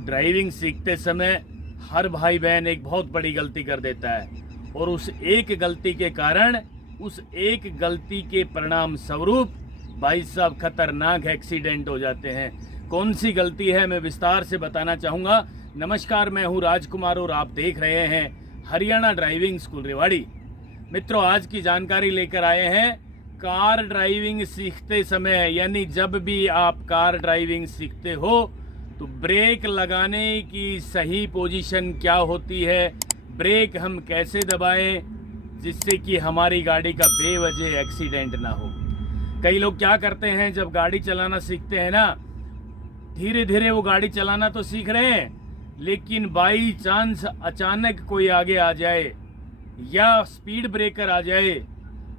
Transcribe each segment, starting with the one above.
Driving सीखते समय हर भाई बहन एक बहुत बड़ी गलती कर देता है और उस एक गलती के कारण, उस एक गलती के परिणाम स्वरूप भाई साहब खतरनाक एक्सीडेंट हो जाते हैं। कौन सी गलती है मैं विस्तार से बताना चाहूँगा। नमस्कार, मैं हूँ राजकुमार और आप देख रहे हैं हरियाणा ड्राइविंग स्कूल रेवाड़ी। मित्रों, आज की जानकारी लेकर आए हैं कार ड्राइविंग सीखते समय, यानी जब भी आप कार ड्राइविंग सीखते हो तो ब्रेक लगाने की सही पोजीशन क्या होती है, ब्रेक हम कैसे दबाएं जिससे कि हमारी गाड़ी का बेवजह एक्सीडेंट ना हो। कई लोग क्या करते हैं, जब गाड़ी चलाना सीखते हैं ना, धीरे धीरे वो गाड़ी चलाना तो सीख रहे हैं, लेकिन बाई चांस अचानक कोई आगे आ जाए या स्पीड ब्रेकर आ जाए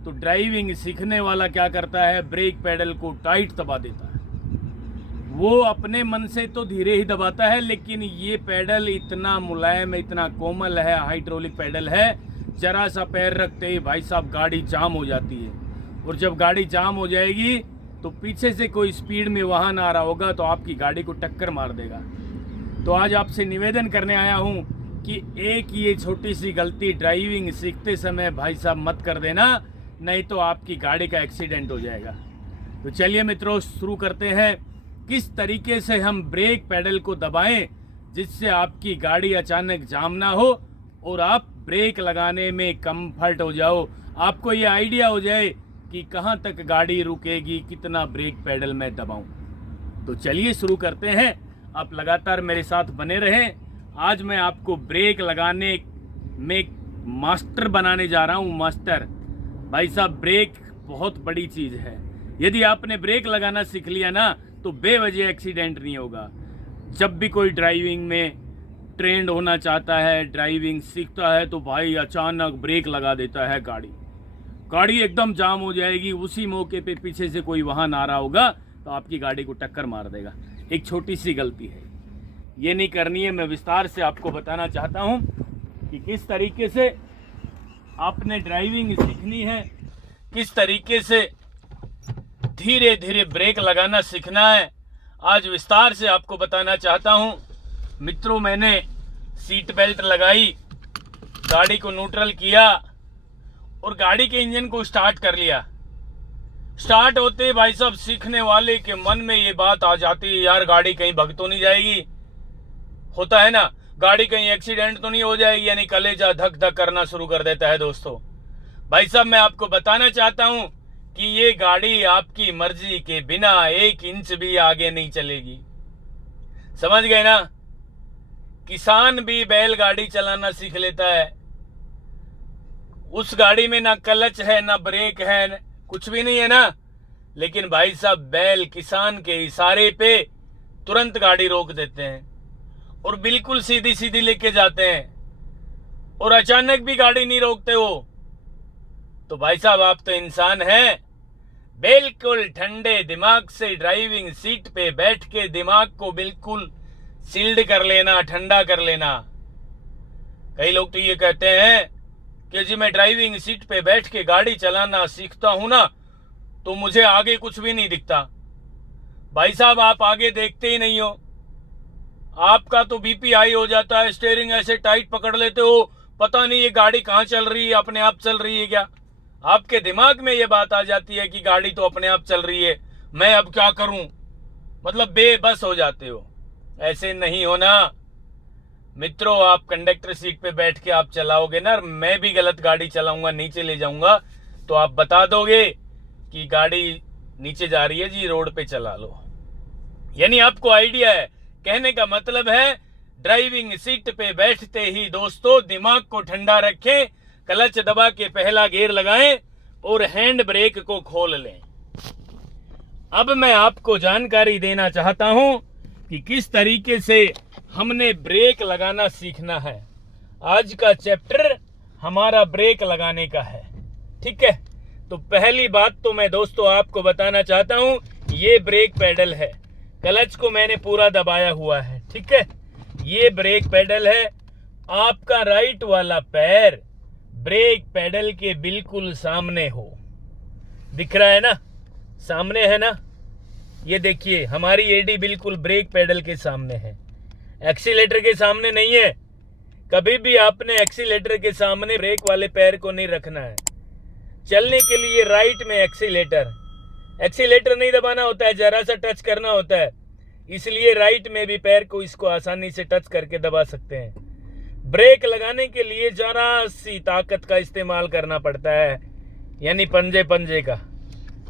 तो ड्राइविंग सीखने वाला क्या करता है, ब्रेक पैडल को टाइट दबा देता है। वो अपने मन से तो धीरे ही दबाता है, लेकिन ये पैडल इतना मुलायम, इतना कोमल है, हाइड्रोलिक पैडल है, जरा सा पैर रखते ही भाई साहब गाड़ी जाम हो जाती है। और जब गाड़ी जाम हो जाएगी तो पीछे से कोई स्पीड में वाहन आ रहा होगा तो आपकी गाड़ी को टक्कर मार देगा। तो आज आपसे निवेदन करने आया हूँ कि एक ये छोटी सी गलती ड्राइविंग सीखते समय भाई साहब मत कर देना, नहीं तो आपकी गाड़ी का एक्सीडेंट हो जाएगा। तो चलिए मित्रों, शुरू करते हैं किस तरीके से हम ब्रेक पैडल को दबाएं जिससे आपकी गाड़ी अचानक जाम ना हो और आप ब्रेक लगाने में कंफर्ट हो जाओ, आपको ये आइडिया हो जाए कि कहां तक गाड़ी रुकेगी, कितना ब्रेक पैडल मैं दबाऊं। तो चलिए शुरू करते हैं, आप लगातार मेरे साथ बने रहें। आज मैं आपको ब्रेक लगाने में मास्टर बनाने जा रहा हूं। मास्टर भाई साहब, ब्रेक बहुत बड़ी चीज़ है। यदि आपने ब्रेक लगाना सीख लिया ना तो बेवजह एक्सीडेंट नहीं होगा। जब भी कोई ड्राइविंग में ट्रेंड होना चाहता है, ड्राइविंग सीखता है, तो भाई अचानक ब्रेक लगा देता है, गाड़ी एकदम जाम हो जाएगी। उसी मौके पे पीछे से कोई वाहन आ रहा होगा तो आपकी गाड़ी को टक्कर मार देगा। एक छोटी सी गलती है, ये नहीं करनी है। मैं विस्तार से आपको बताना चाहता हूँ कि किस तरीके से आपने ड्राइविंग सीखनी है, किस तरीके से धीरे धीरे ब्रेक लगाना सीखना है। आज विस्तार से आपको बताना चाहता हूं। मित्रों, मैंने सीट बेल्ट लगाई, गाड़ी को न्यूट्रल किया और गाड़ी के इंजन को स्टार्ट कर लिया। स्टार्ट होते भाई साहब सीखने वाले के मन में ये बात आ जाती है, यार गाड़ी कहीं भग तो नहीं जाएगी। होता है ना, गाड़ी कहीं एक्सीडेंट तो नहीं हो जाएगी, यानी कलेजा धक धक करना शुरू कर देता है। दोस्तों भाई साहब, मैं आपको बताना चाहता हूं कि ये गाड़ी आपकी मर्जी के बिना 1 इंच भी आगे नहीं चलेगी। समझ गए ना? किसान भी बैलगाड़ी चलाना सीख लेता है, उस गाड़ी में ना क्लच है ना ब्रेक है, कुछ भी नहीं है ना, लेकिन भाई साहब बैल किसान के इशारे पे तुरंत गाड़ी रोक देते हैं और बिल्कुल सीधी सीधी लेके जाते हैं और अचानक भी गाड़ी नहीं रोकते हो। तो भाई साहब आप तो इंसान हैं। बिल्कुल ठंडे दिमाग से ड्राइविंग सीट पे बैठ के दिमाग को बिल्कुल चिल्ड कर लेना, ठंडा कर लेना। कई लोग तो ये कहते हैं कि जी मैं ड्राइविंग सीट पे बैठ के गाड़ी चलाना सीखता हूं ना तो मुझे आगे कुछ भी नहीं दिखता। भाई साहब आप आगे देखते ही नहीं हो, आपका तो बीपी हाई हो जाता है, स्टीयरिंग ऐसे टाइट पकड़ लेते हो, पता नहीं ये गाड़ी कहाँ चल रही है, अपने आप चल रही है क्या। आपके दिमाग में ये बात आ जाती है कि गाड़ी तो अपने आप चल रही है, मैं अब क्या करूं, मतलब बेबस हो जाते हो। ऐसे नहीं होना मित्रों। आप कंडक्टर सीट पे बैठ के आप चलाओगे ना, मैं भी गलत गाड़ी चलाऊंगा, नीचे ले जाऊंगा तो आप बता दोगे कि गाड़ी नीचे जा रही है जी, रोड पे चला लो। यानी आपको आइडिया है। कहने का मतलब है ड्राइविंग सीट पे बैठते ही दोस्तों दिमाग को ठंडा रखें, क्लच दबा के पहला गियर लगाएं और हैंड ब्रेक को खोल लें। अब मैं आपको जानकारी देना चाहता हूं कि किस तरीके से हमने ब्रेक लगाना सीखना है। आज का चैप्टर हमारा ब्रेक लगाने का है, ठीक है। तो पहली बात तो मैं दोस्तों आपको बताना चाहता हूं, ये ब्रेक पैडल है, क्लच को मैंने पूरा दबाया हुआ है, ठीक है। ये ब्रेक पैडल है, आपका राइट वाला पैर ब्रेक पैडल के बिल्कुल सामने हो। दिख रहा है ना, सामने है ना, ये देखिए हमारी एडी बिल्कुल ब्रेक पैडल के सामने है। एक्सीलेटर के सामने नहीं है। कभी भी आपने एक्सीलेटर के सामने ब्रेक वाले पैर को नहीं रखना है। चलने के लिए राइट में एक्सीलेटर नहीं दबाना होता है, जरा सा टच करना होता है। इसलिए राइट में भी पैर को इसको आसानी से टच करके दबा सकते हैं। ब्रेक लगाने के लिए जरा सी ताकत का इस्तेमाल करना पड़ता है, यानी पंजे का।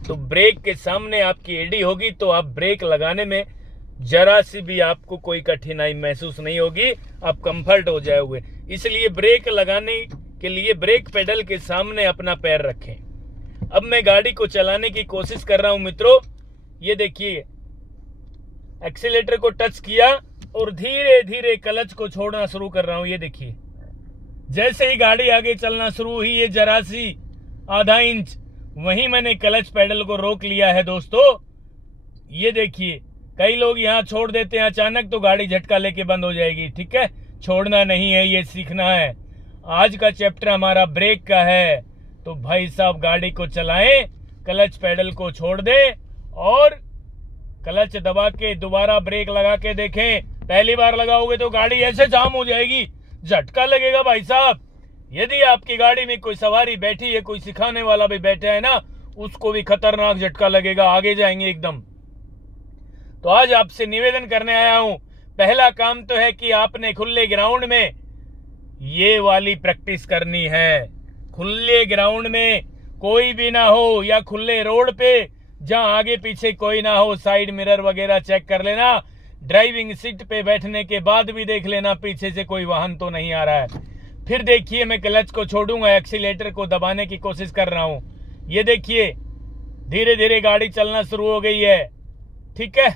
तो ब्रेक के सामने आपकी एडी होगी तो आप ब्रेक लगाने में जरा सी भी आपको कोई कठिनाई महसूस नहीं होगी, आप कंफर्ट हो जाओगे। इसलिए ब्रेक लगाने के लिए ब्रेक पेडल के सामने अपना पैर रखें। अब मैं गाड़ी को चलाने की कोशिश कर रहा हूं मित्रों। ये देखिए, एक्सीलेटर को टच किया और धीरे धीरे क्लच को छोड़ना शुरू कर रहा हूं। ये देखिए, जैसे ही गाड़ी आगे चलना शुरू हुई, ये जरा सी आधा इंच वहीं मैंने क्लच पेडल को रोक लिया है दोस्तों। ये देखिए, कई लोग यहां छोड़ देते हैं अचानक तो गाड़ी झटका लेके बंद हो जाएगी। ठीक है, छोड़ना नहीं है, ये सीखना है। आज का चैप्टर हमारा ब्रेक का है। तो भाई साहब गाड़ी को चलाएं, क्लच पेडल को छोड़ दे और क्लच दबा के दोबारा ब्रेक लगा के देखें। पहली बार लगाओगे तो गाड़ी ऐसे जाम हो जाएगी, झटका लगेगा भाई साहब। यदि आपकी गाड़ी में कोई सवारी बैठी है, कोई सिखाने वाला भी बैठा है ना, उसको भी खतरनाक झटका लगेगा, आगे जाएंगे एकदम। तो आज आपसे निवेदन करने आया हूं, पहला काम तो है कि आपने खुले ग्राउंड में ये वाली प्रैक्टिस करनी है। खुले ग्राउंड में कोई भी ना हो या खुले रोड पे जहां आगे पीछे कोई ना हो, साइड मिरर वगैरह चेक कर लेना। ड्राइविंग सीट पे बैठने के बाद भी देख लेना पीछे से कोई वाहन तो नहीं आ रहा है। फिर देखिए, मैं क्लच को छोड़ूंगा, एक्सीलेटर को दबाने की कोशिश कर रहा हूं। ये देखिए, धीरे धीरे गाड़ी चलना शुरू हो गई है। ठीक है,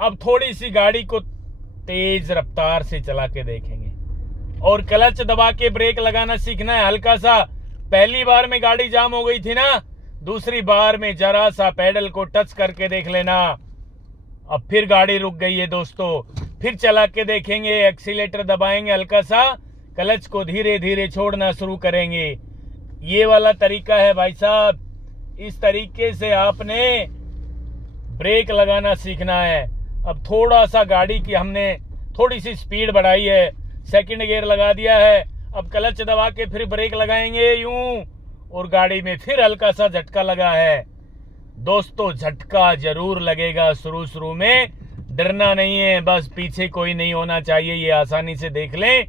अब थोड़ी सी गाड़ी को तेज रफ्तार से चला के देखेंगे और क्लच दबा के ब्रेक लगाना सीखना है हल्का सा। पहली बार में गाड़ी जाम हो गई थी ना, दूसरी बार में जरा सा पैडल को टच करके देख लेना। अब फिर गाड़ी रुक गई है दोस्तों, फिर चला के देखेंगे, एक्सीलेटर दबाएंगे हल्का सा, क्लच को धीरे धीरे छोड़ना शुरू करेंगे। ये वाला तरीका है भाई साहब। इस तरीके से आपने ब्रेक लगाना सीखना है। अब थोड़ा सा गाड़ी की हमने थोड़ी सी स्पीड बढ़ाई है, सेकंड गियर लगा दिया है। अब क्लच दबा के फिर ब्रेक लगाएंगे यूं, और गाड़ी में फिर हल्का सा झटका लगा है। दोस्तों, झटका जरूर लगेगा शुरू में, डरना नहीं है। बस पीछे कोई नहीं होना चाहिए, ये आसानी से देख लें।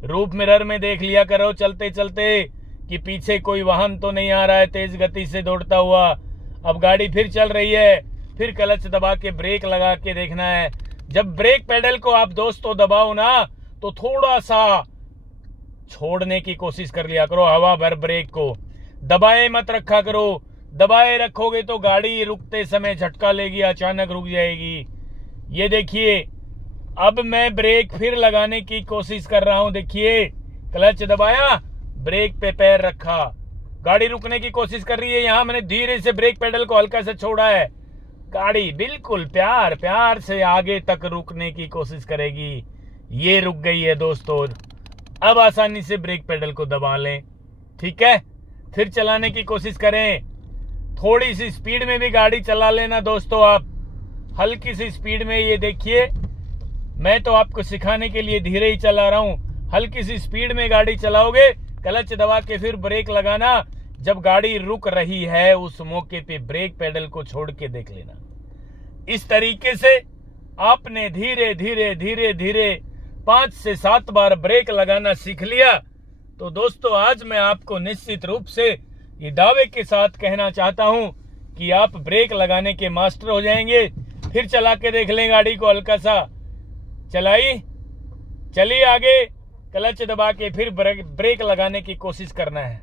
रूफ मिरर में देख लिया करो चलते चलते कि पीछे कोई वाहन तो नहीं आ रहा है तेज गति से दौड़ता हुआ। अब गाड़ी फिर चल रही है, फिर क्लच दबा के ब्रेक लगा के देखना है। जब ब्रेक पेडल को आप दोस्तों दबाओ ना, तो थोड़ा सा छोड़ने की कोशिश कर लिया करो, हवा भर ब्रेक को दबाए मत रखा करो। दबाए रखोगे तो गाड़ी रुकते समय झटका लेगी, अचानक रुक जाएगी। ये देखिए, अब मैं ब्रेक फिर लगाने की कोशिश कर रहा हूं। देखिए, क्लच दबाया, ब्रेक पे पैर रखा, गाड़ी रुकने की कोशिश कर रही है। यहां मैंने धीरे से ब्रेक पेडल को हल्का से छोड़ा है, गाड़ी बिल्कुल प्यार से आगे तक रुकने की कोशिश करेगी। ये रुक गई है दोस्तों। अब आसानी से ब्रेक पेडल को दबा लें। ठीक है, फिर चलाने की कोशिश करें। थोड़ी सी स्पीड में भी गाड़ी चला लेना दोस्तों, आप हल्की सी स्पीड में। ये देखिए, मैं तो आपको सिखाने के लिए धीरे ही चला रहा हूं। हल्की सी स्पीड में गाड़ी चलाओगे, क्लच दबा के फिर ब्रेक लगाना। जब गाड़ी रुक रही है उस मौके पे ब्रेक पेडल को छोड़ के देख लेना। इस तरीके से आपने धीरे धीरे 5 से 7 बार ब्रेक लगाना सीख लिया। तो दोस्तों, आज मैं आपको निश्चित रूप से ये दावे के साथ कहना चाहता हूं कि आप ब्रेक लगाने के मास्टर हो जाएंगे। फिर चला के देख लें गाड़ी को, हल्का सा चलिए आगे, क्लच दबा के फिर ब्रेक लगाने की कोशिश करना है।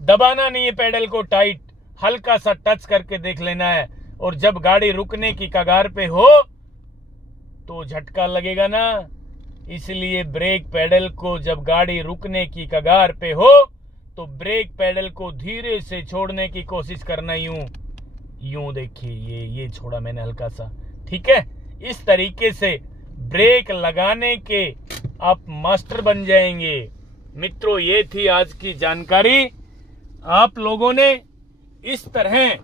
दबाना नहीं है पेडल को टाइट, हल्का सा टच करके देख लेना है। और जब गाड़ी रुकने की कगार पे हो तो झटका लगेगा ना, इसलिए ब्रेक पेडल को जब गाड़ी रुकने की कगार पे हो तो ब्रेक पेडल को धीरे से छोड़ने की कोशिश करना। यूं देखिए, ये छोड़ा मैंने हल्का सा। ठीक है, इस तरीके से ब्रेक लगाने के आप मास्टर बन जाएंगे। मित्रों, ये थी आज की जानकारी। आप लोगों ने इस तरह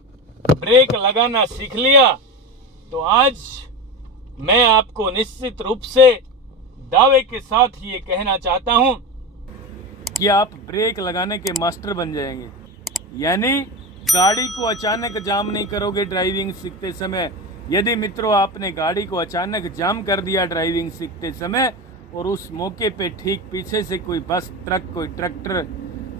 ब्रेक लगाना सीख लिया तो आज मैं आपको निश्चित रूप से दावे के साथ ये कहना चाहता हूं कि आप ब्रेक लगाने के मास्टर बन जाएंगे। यानी गाड़ी को अचानक जाम नहीं करोगे ड्राइविंग सीखते समय। यदि मित्रों आपने गाड़ी को अचानक जाम कर दिया ड्राइविंग सीखते समय और उस मौके पे ठीक पीछे से कोई बस, ट्रक, कोई ट्रैक्टर,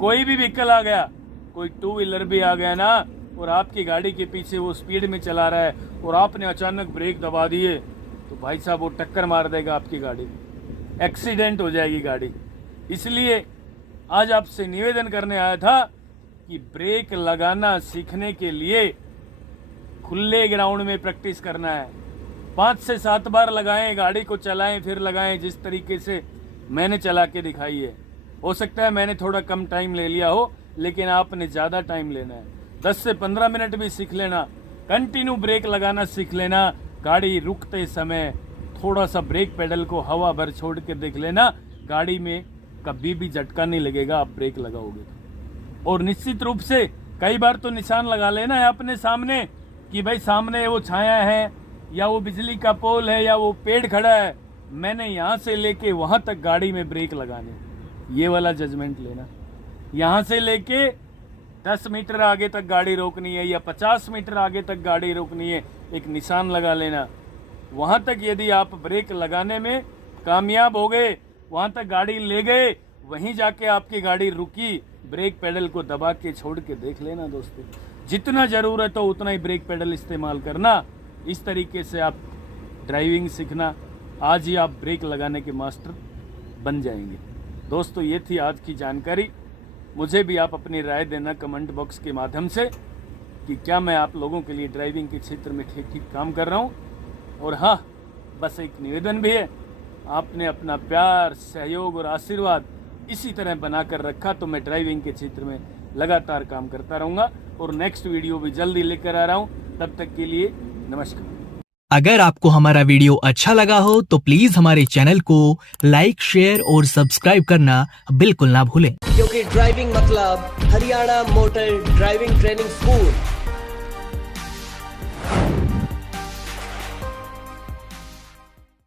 कोई भी व्हीकल आ गया, कोई टू व्हीलर भी आ गया ना, और आपकी गाड़ी के पीछे वो स्पीड में चला रहा है और आपने अचानक ब्रेक दबा दिए, तो भाई साहब वो टक्कर मार देगा आपकी गाड़ी, एक्सीडेंट हो जाएगी गाड़ी। इसलिए आज आपसे निवेदन करने आया था कि ब्रेक लगाना सीखने के लिए खुले ग्राउंड में प्रैक्टिस करना है। 5 से 7 बार लगाएं, गाड़ी को चलाएं, फिर लगाएं, जिस तरीके से मैंने चला के दिखाई है। हो सकता है मैंने थोड़ा कम टाइम ले लिया हो, लेकिन आपने ज़्यादा टाइम लेना है। 10 से 15 मिनट भी सीख लेना, कंटिन्यू ब्रेक लगाना सीख लेना। गाड़ी रुकते समय थोड़ा सा ब्रेक पेडल को हवा भर छोड़ के देख लेना, गाड़ी में कभी भी झटका नहीं लगेगा आप ब्रेक लगाओगे। और निश्चित रूप से कई बार तो निशान लगा लेना है अपने सामने कि भाई सामने वो छाया है या वो बिजली का पोल है या वो पेड़ खड़ा है, मैंने यहाँ से लेके वहाँ तक गाड़ी में ब्रेक लगाने, ये वाला जजमेंट लेना। यहाँ से लेके 10 मीटर आगे तक गाड़ी रोकनी है या 50 मीटर आगे तक गाड़ी रोकनी है, एक निशान लगा लेना। वहाँ तक यदि आप ब्रेक लगाने में कामयाब हो गए, वहाँ तक गाड़ी ले गए, वहीं जाके आपकी गाड़ी रुकी, ब्रेक पेडल को दबा के छोड़ के देख लेना दोस्तों। जितना ज़रूरत हो उतना ही ब्रेक पेडल इस्तेमाल करना। इस तरीके से आप ड्राइविंग सीखना, आज ही आप ब्रेक लगाने के मास्टर बन जाएंगे। दोस्तों ये थी आज की जानकारी। मुझे भी आप अपनी राय देना कमेंट बॉक्स के माध्यम से कि क्या मैं आप लोगों के लिए ड्राइविंग के क्षेत्र में ठीक ठीक काम कर रहा हूँ। और हाँ, बस एक निवेदन भी है, आपने अपना प्यार, सहयोग और आशीर्वाद इसी तरह बना कर रखा तो मैं ड्राइविंग के क्षेत्र में लगातार काम करता रहूँगा और नेक्स्ट वीडियो भी जल्दी लेकर आ रहा हूँ। तब तक के लिए नमस्कार। अगर आपको हमारा वीडियो अच्छा लगा हो तो प्लीज हमारे चैनल को लाइक, शेयर और सब्सक्राइब करना बिल्कुल ना भूलें, क्योंकि ड्राइविंग मतलब Haryana motor driving training school.